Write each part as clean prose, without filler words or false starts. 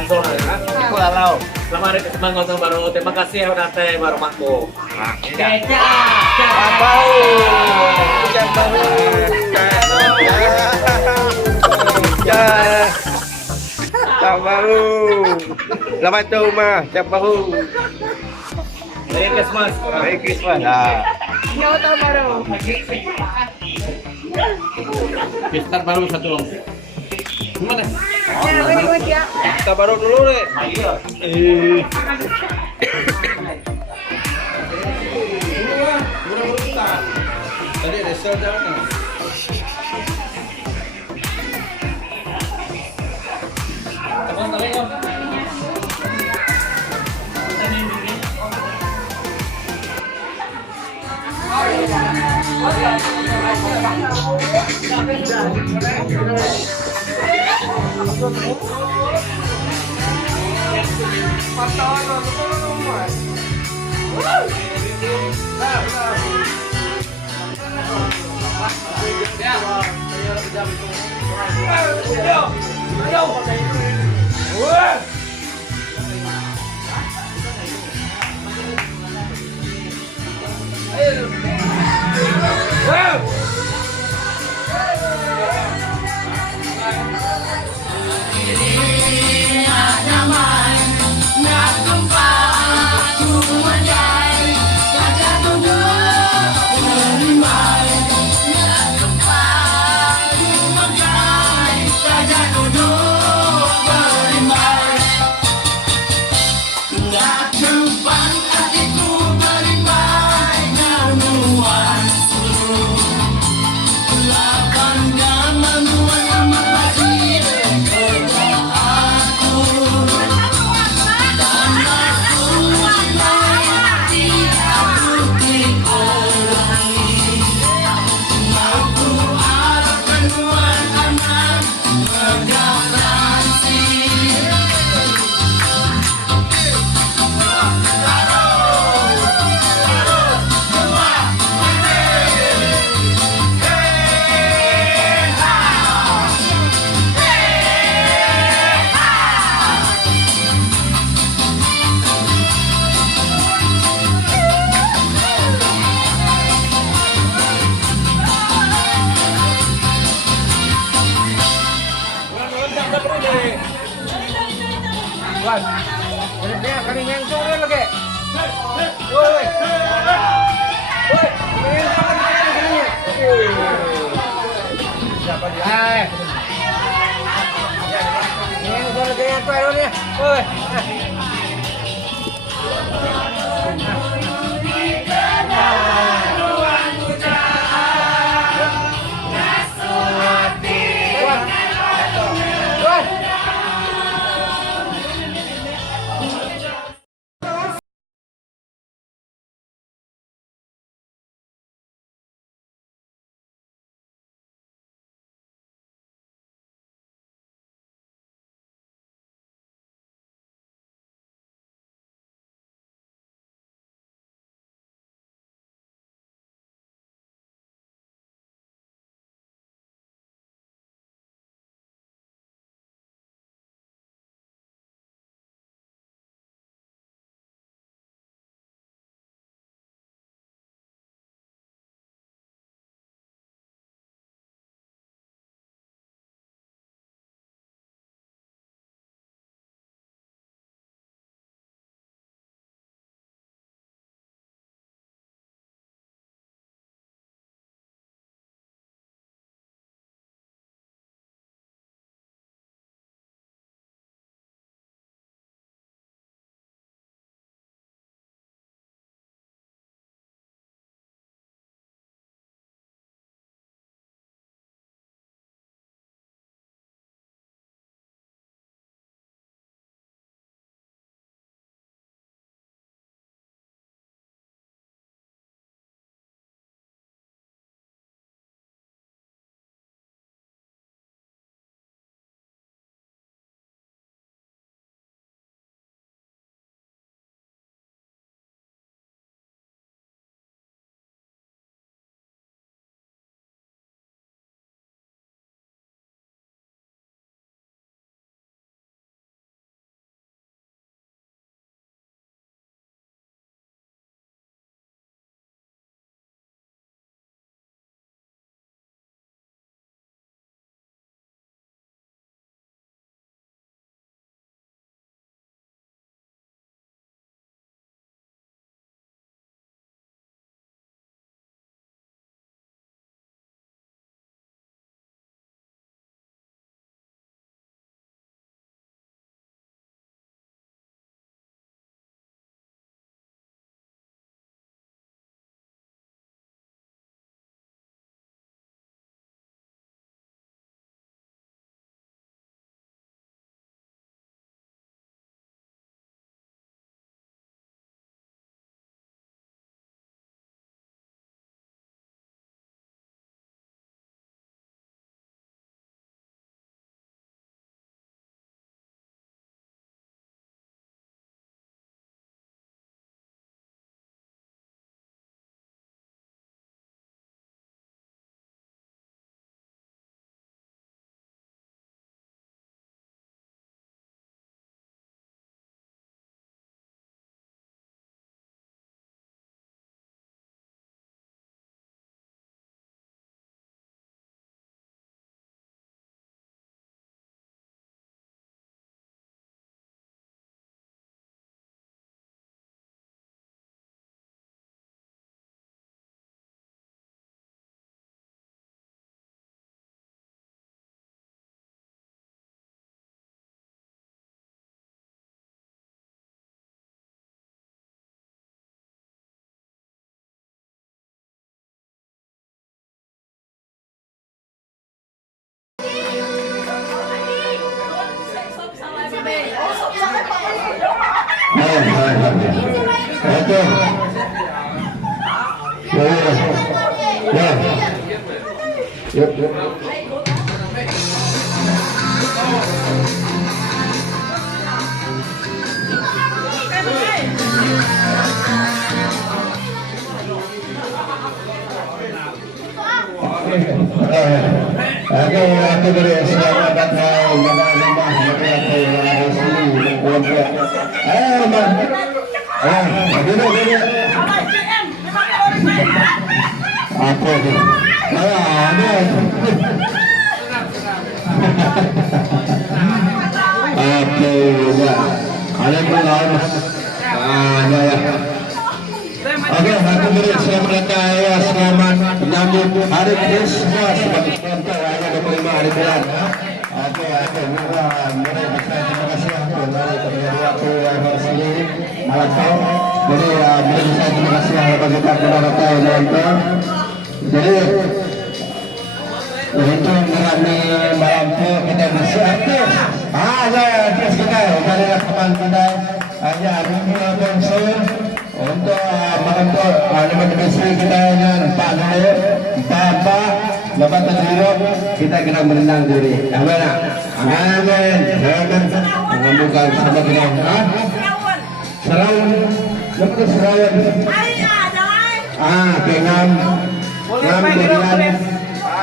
Langsung ya. Walau. Selamat hari kesembilan tahun baru. Terima kasih ya Nate baru mampu. Apa? Ucap baru. Tak baru. Selamat tahun rumah. Ucap baru. Merry Christmas. Merry Christmas. Nah. Tahun baru. Start baru satu om. Gimana? Ya, berikut ya. Kita baru dulu deh. Tadi ada sel jangan. Wan, ini kami nyentuh dulu lagi. Woi, woi, siapa dia? Nyentuh lagi apa ini? Woi. Oke. Ya. Yuk. Oke, aku beri selamat datang rumah duduk. Apa tu? Oke, ya. Ada pulang. Ya. Oke, aku beri selamat datang ya, selamat menyambut Hari Krismas sebagai contoh hanya 25 hari bulan. Oke, mari terima kasih kepada waktu yang bersini malam tahun. Jadi mari terima kasih kepada kita yang nonton. Jadi untuk mengalami malam itu kita masih aktif. Ya, aktif kita. Mari teman kita hanya menonton untuk menonton lima divisi kita dengan Pak Naya, Pak Lepas terjuruk kita kena menendang diri. Amin. Amin. Mengambilkan sama kita. Serawan. Lepas serawan. Pengam. Boleh Pak Giro, boleh.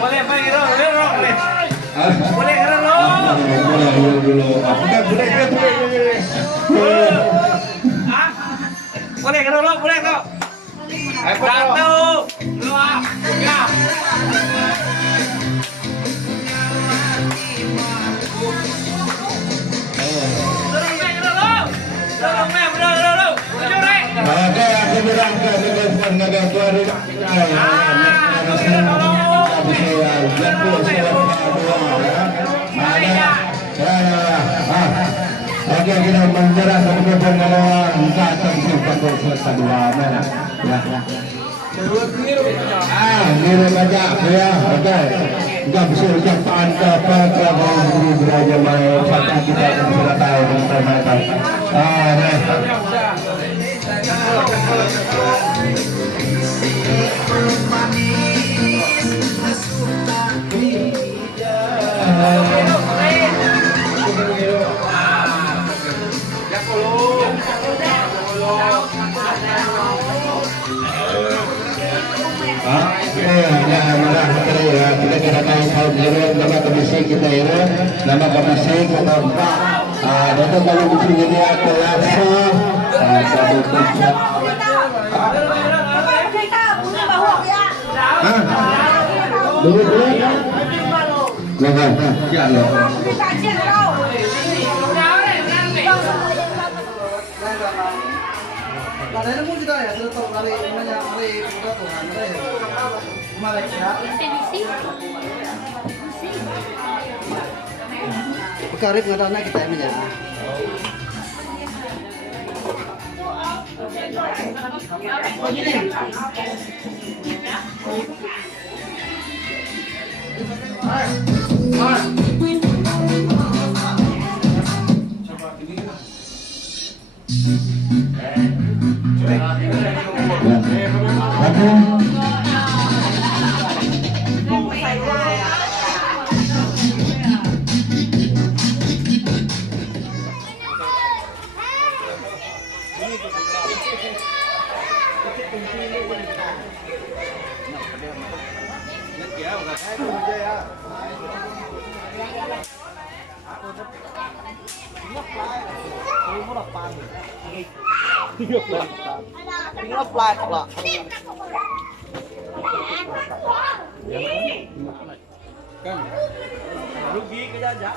Boleh Pak Giro, boleh. Boleh Giro lo. Boleh dulu. Boleh Giro lo, boleh kok. 1, 2, 3. Oke, aku bilang ke tenaga tuan Oke, kita mencerah sebagai pengelolaan tak tersimpan selesai dua mana ya. Biru baca ya, oke. Kita bisa ucapkan apa kalau beraja main kata kita sudah tahu bersama. Kita tahu nama komisi kita ini, nama komisi kita empat. Itu kalau di sini dia kelas satu kerja. Dulu. Jangan, ya lo. Kadang mo kita ya, sudah tahu kali namanya hari sudah tuh, kemarin ya. Karib nggak tahu kita ini ya. Oh gini. Tinggal flat lah. Kan rugi ke jajak.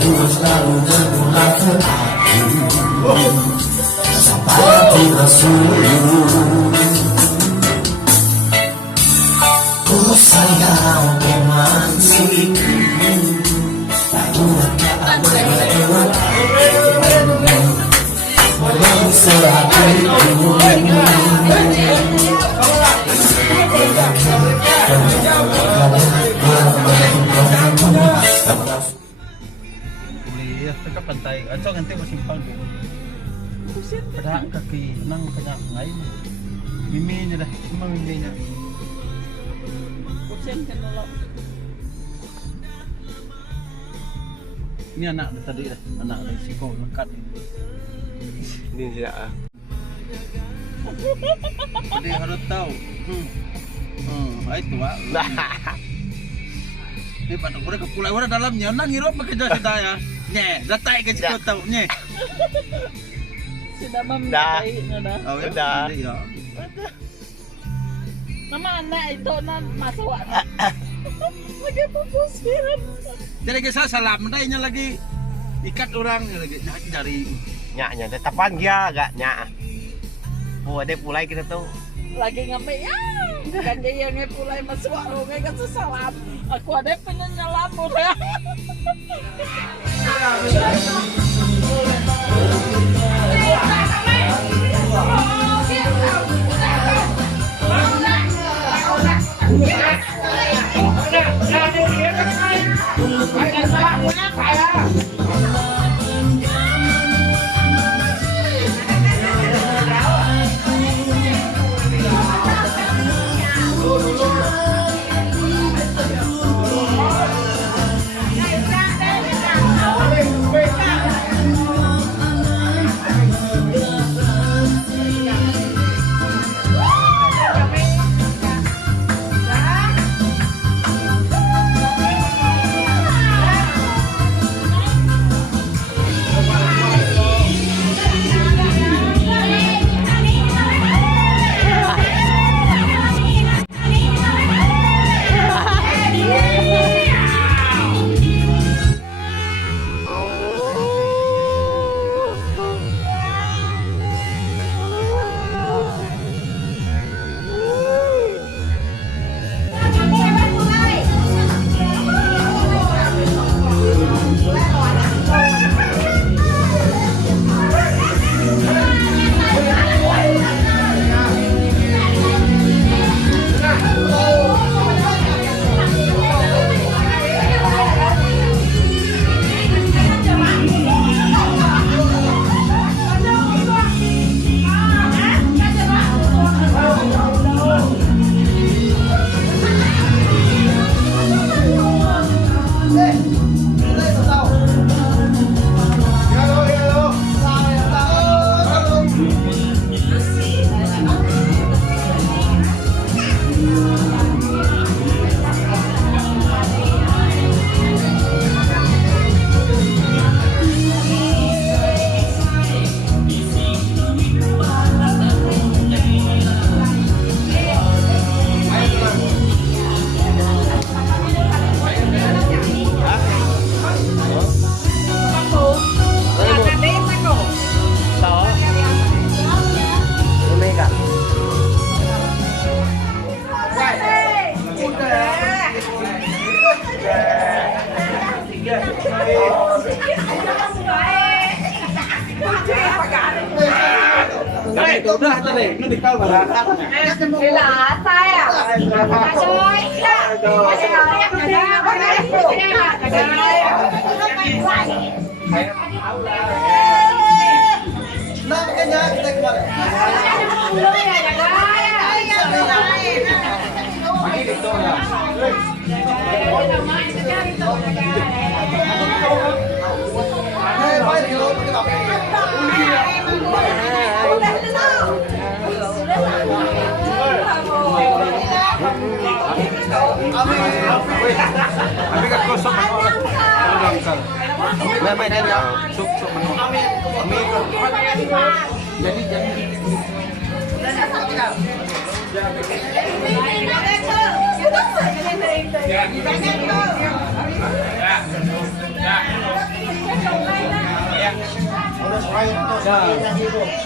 Aku selalu berdoa ke aku seperti Rasul. Ku Ku sayang romansi tak buatkah berdewa Mengusir hatiku Boleh dekat pantai. Acok nanti bersimpang tu. Pada kaki nang kena lain. Miminya dah, cuma miminya. Kucing kan lo. Ini anak dia tadi dah, anak dari siko lekat. Ini tidak. Jadi harus tahu. Itu ah. Ni pada kau ke pulau orang dalamnya, nang hirup pakai jasa daya. Nye, datai ke cikgu tahu nye. Sudah memintai nada. Oh ya. Dah. Ya. Mama anak itu nan masuk. Lagi pupusir. Jadi kita salam, dainya lagi ikat orang lagi dari. Nyaknya tetapan dia agak nyak. Oh, ada pulai kita tuh. Lagi ngapain ya? Kan dia yang pulai masuk lo kayak salam. Aku ada penyelam udah. Udah tadi, ini dikal barang. Gila, saya. Coy. Nah, makanya kita kemarin. Lagi di tengah. Abi ka kosong ako. May din na suk menu. Jadi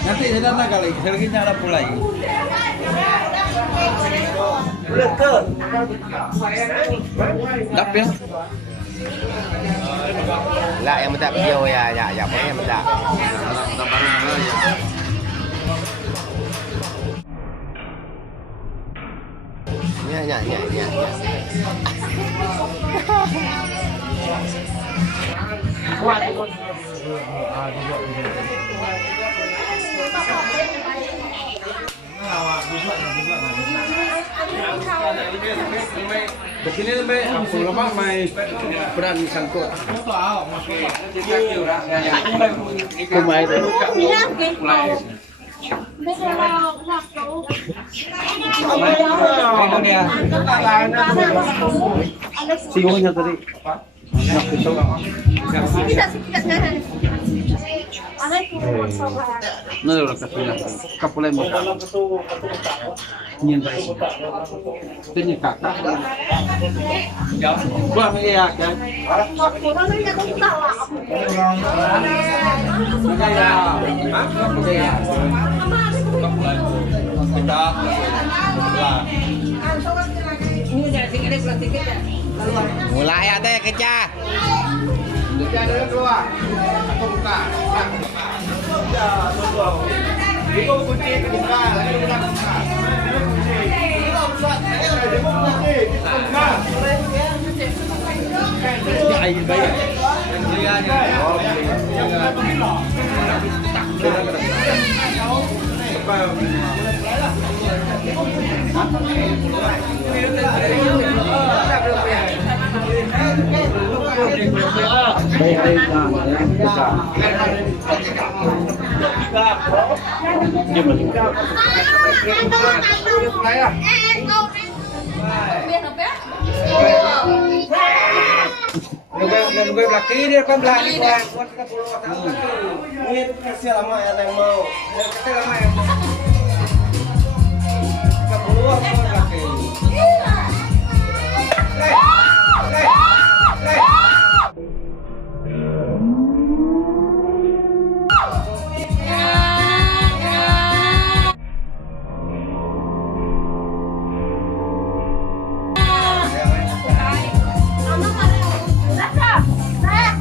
nanti saya nak kali, saya lagi nyala pulai. Boleh ke? Đắp ya. Lah yang mendak video ya boleh yang mendak. Ya. Begini sampai aku lama main peran sangkut. Pemain Singungnya tadi. Nah, udah kapulai mo. Nyen tadi. Tanya kakak. Buah ya kan. Mulai ada yang kerja. Gue laki dia kan belakang buat kita pulau tahu. Ini kasih lama ya yang mau. Kasih lama yang mau. Kita pulau laki.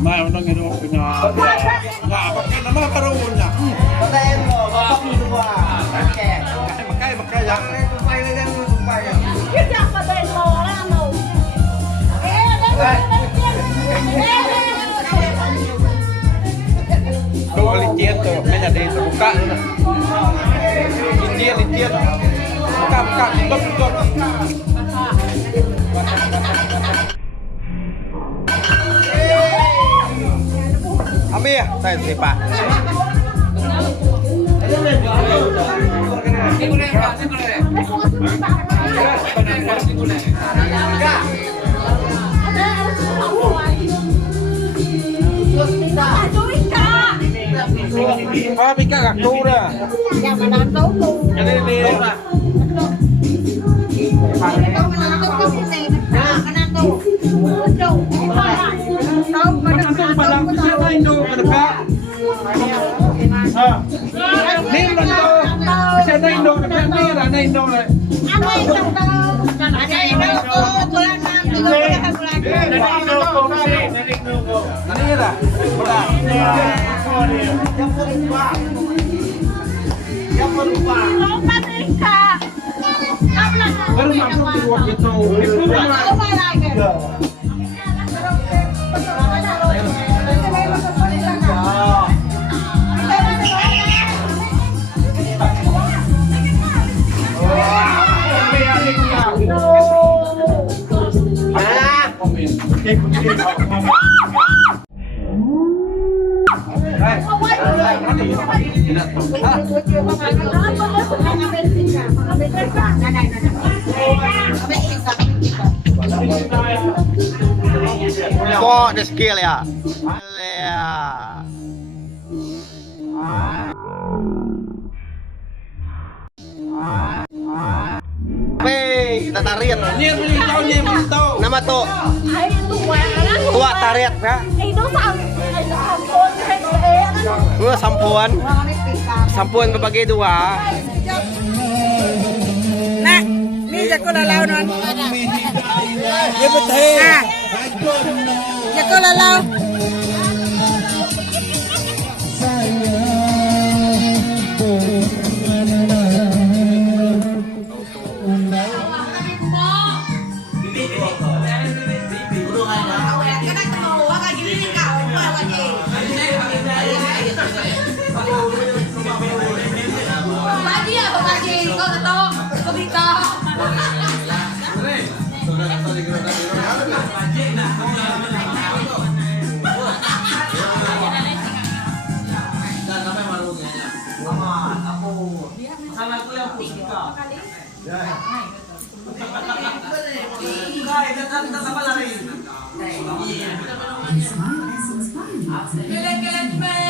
Mai orang itu punya. Enggak pakai nama karunya. Pakai lo, bapak lu dua. Pakai ya. Pakai yang pakai ya. Kita pakai lo lah mau. Dua licin tuh, menjadi terbuka. Licin. Buka, tutup. Ambil ya, saya sepak. Pika gak tuh dah. Ini. Kok ada skill ya? Kita tarian. Nama tuh. Tua tarian ya. Sampuan berbagi dua. Nah, ini jago lalau non. Ya betul. Ah. Jago lalau. Kailan